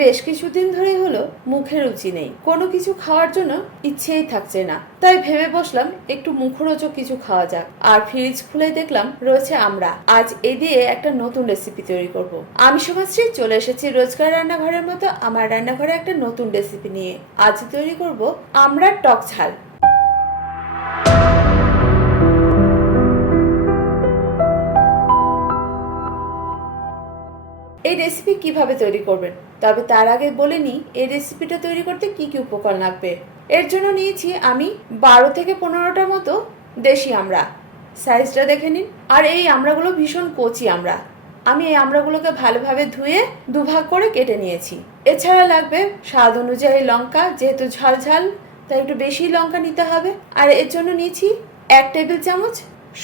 বেশ কিছুদিন ধরে হলো মুখে রুচি নেই। কোনো কিছু খাওয়ার জন্য ইচ্ছেই থাকছে না। তাই ভেবে বসলাম, একটু মুখরোচক কিছু খাওয়া যাক। আর ফ্রিজ খুলে দেখলাম রয়েছে আমরা। আজ এ দিয়ে একটা নতুন রেসিপি তৈরি করব। আমি সমাজশ্রী চলে এসেছি রোজকার রান্নাঘরের মতো আমার রান্নাঘরে একটা নতুন রেসিপি নিয়ে। আজ তৈরি করব আমরা টক ঝাল। এই রেসিপি কীভাবে তৈরি করবেন? তবে তার আগে বলে নিই, এই রেসিপিটা তৈরি করতে কি কি উপকরণ লাগবে? এর জন্য নিয়েছি আমি বারো থেকে পনেরোটা মতো দেশি আমড়া সাইজটা দেখে নিন। আর এই আমড়াগুলো ভীষণ কচি আমড়া আমি এই আমড়াগুলোকে ভালোভাবে ধুয়ে দুভাগ করে কেটে নিয়েছি। এছাড়া লাগবে স্বাদ অনুযায়ী লঙ্কা, যেহেতু ঝাল ঝাল, তাই একটু বেশি লঙ্কা নিতে হবে। আর এর জন্য নিয়েছি এক টেবিল চামচ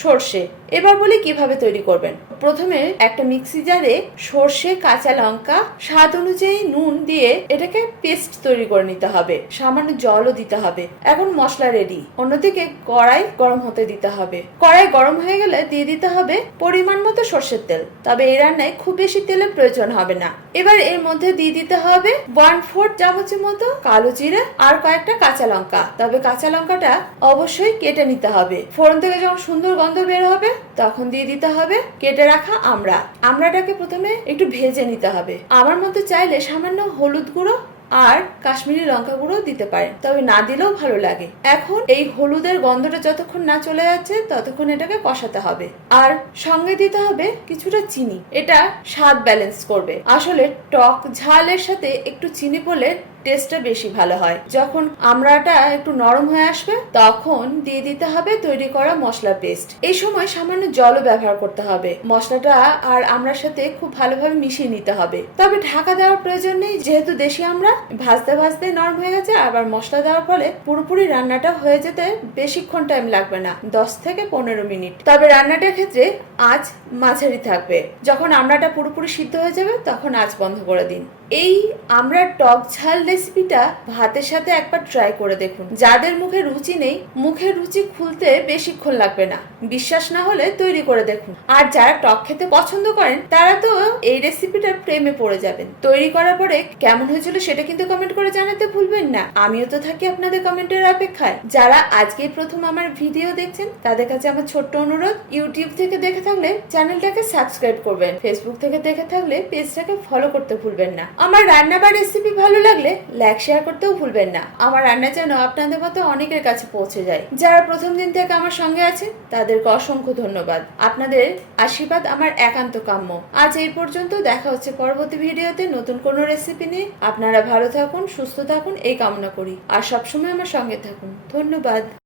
সর্ষে। এবার বলি কীভাবে তৈরি করবেন। প্রথমে একটা মিক্সি জারে সর্ষে, কাঁচা লঙ্কা, স্বাদ অনুযায়ী নুন দিয়ে এটাকে পেস্ট তৈরি করে নিতে হবে। সামান্য জলও দিতে হবে। এখন মশলা রেডি অন্যদিকে কড়াই গরম হতে দিতে হবে। কড়াই গরম হয়ে গেলে দিয়ে দিতে হবে পরিমাণ মতো সর্ষের তেল। তবে এই রান্নায় খুব বেশি তেলের প্রয়োজন হবে না। এবার এর মধ্যে দিয়ে দিতে হবে ওয়ান ফোর চামচের মতো কালো জিরে আর কয়েকটা কাঁচা লঙ্কা। তবে কাঁচা লঙ্কাটা অবশ্যই কেটে নিতে হবে। ফোড়ন থেকে যখন সুন্দর গন্ধ বের হবে, তখন দিয়ে দিতে হবে কেটে রাখা আমড়া আমরাটাকে প্রথমে একটু ভেজে নিতে হবে। আমার মতো চাইলে সামান্য হলুদ গুঁড়ো আর কাশ্মীরি লঙ্কা গুঁড়ো দিতে পারেন, তবে না দিলেও ভালো লাগে। এখন এই হলুদের গন্ধটা যতক্ষণ না চলে যাচ্ছে, ততক্ষণ এটাকে কষাতে হবে। আর সঙ্গে দিতে হবে কিছুটা চিনি। এটা স্বাদ ব্যালেন্স করবে। আসলে টক ঝালের সাথে একটু চিনি পড়লে টেস্টটা বেশি ভালো হয়। যখন আমড়াটা একটু নরম হয়ে আসবে, তখন দিয়ে দিতে হবে তৈরি করা মশলা পেস্ট এই সময় সামান্য জলও ব্যবহার করতে হবে। মশলাটা আর আমড়ার সাথে খুব ভালোভাবে মিশিয়ে নিতে হবে। তবে ঢাকা দেওয়ার প্রয়োজন নেই, যেহেতু দেশি আমরা, ভাজতে ভাজতে নরম হয়ে গেছে, আবার মশলা দেওয়ার ফলে পুরোপুরি রান্নাটা হয়ে যেতে বেশিক্ষণ টাইম লাগবে না, দশ থেকে পনেরো মিনিট। তবে রান্নাটার ক্ষেত্রে আঁচ মাঝারি থাকবে। যখন আমড়াটা পুরোপুরি সিদ্ধ হয়ে যাবে, তখন আঁচ বন্ধ করে দিন। এই আমরা টক ঝাল রেসিপিটা ভাতের সাথে একবার ট্রাই করে দেখুন। যাদের মুখে রুচি নেই, মুখে রুচি খুলতে বেশিক্ষণ লাগবে না। বিশ্বাস না হলে তৈরি করে দেখুন। আর যারা টক খেতে পছন্দ করেন, তারা তো এই রেসিপিটার প্রেমে পড়ে যাবেন। তৈরি করার পরে কেমন হয়েছিল সেটা কিন্তু কমেন্ট করে জানাতে ভুলবেন না। আমিও তো থাকি আপনাদের কমেন্টের অপেক্ষায়। যারা আজকে প্রথম আমার ভিডিও দেখছেন, তাদের কাছে আমার ছোট্ট অনুরোধ ইউটিউব থেকে দেখে থাকলে চ্যানেলটাকে সাবস্ক্রাইব করবেন। ফেসবুক থেকে দেখে থাকলে পেজটাকে ফলো করতে ভুলবেন না। আমার রান্না বা রেসিপি ভালো লাগলে লাইক শেয়ার করতেও ভুলবেন না। আমার রান্না যেন আপনাদের মতো অনেকের কাছে পৌঁছে যায়। যারা প্রথম দিন থেকে আমার সঙ্গে আছে তাদেরকে অসংখ্য ধন্যবাদ। আপনাদের আশীর্বাদ আমার একান্ত কাম্য। আজ এই পর্যন্ত দেখা হচ্ছে পরবর্তী ভিডিওতে নতুন কোনো রেসিপি নিয়ে। আপনারা ভালো থাকুন, সুস্থ থাকুন, এই কামনা করি। আর সবসময় আমার সঙ্গে থাকুন। ধন্যবাদ।